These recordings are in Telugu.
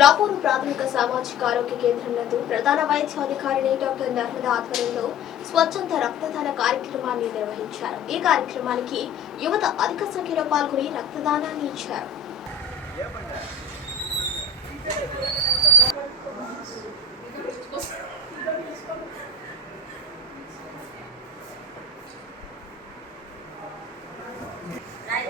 రాపూరు ప్రాథమిక సామాజిక ఆరోగ్య కేంద్రం నందు ప్రధాన వైద్యాధికారిని డాక్టర్ నర్మద ఆధ్వర్యంలో స్వచ్ఛంద రక్తదాన కార్యక్రమాన్ని నిర్వహించారు. ఈ కార్యక్రమానికి యువత అధిక సంఖ్యలో పాల్గొని రక్తదానాన్ని ఇచ్చారు.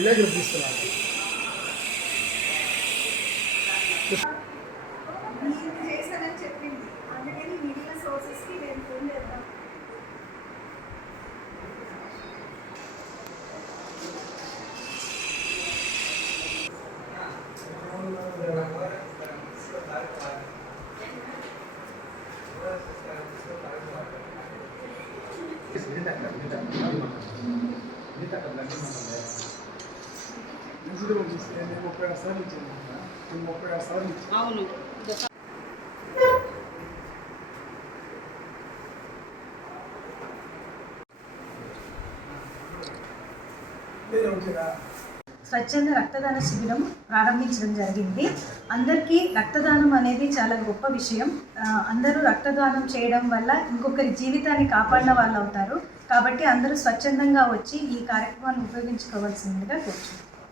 విలేజ్లో తీసుకురా నేను చేశానని నేను ముప్పై ఆరు సార్లు ఇచ్చాను ముప్పై ఆరు సార్లు ఇచ్చాను. అవును. స్వచ్ఛంద రక్తదాన శిబిరం ప్రారంభించడం జరిగింది. అందరికీ రక్తదానం అనేది చాలా గొప్ప విషయం. అందరూ రక్తదానం చేయడం వల్ల ఇంకొకరి జీవితాన్ని కాపాడిన వాళ్ళు అవుతారు. కాబట్టి అందరూ స్వచ్ఛందంగా వచ్చి ఈ కార్యక్రమాన్ని ఉపయోగించుకోవాల్సిందిగా కోరుచున్నాను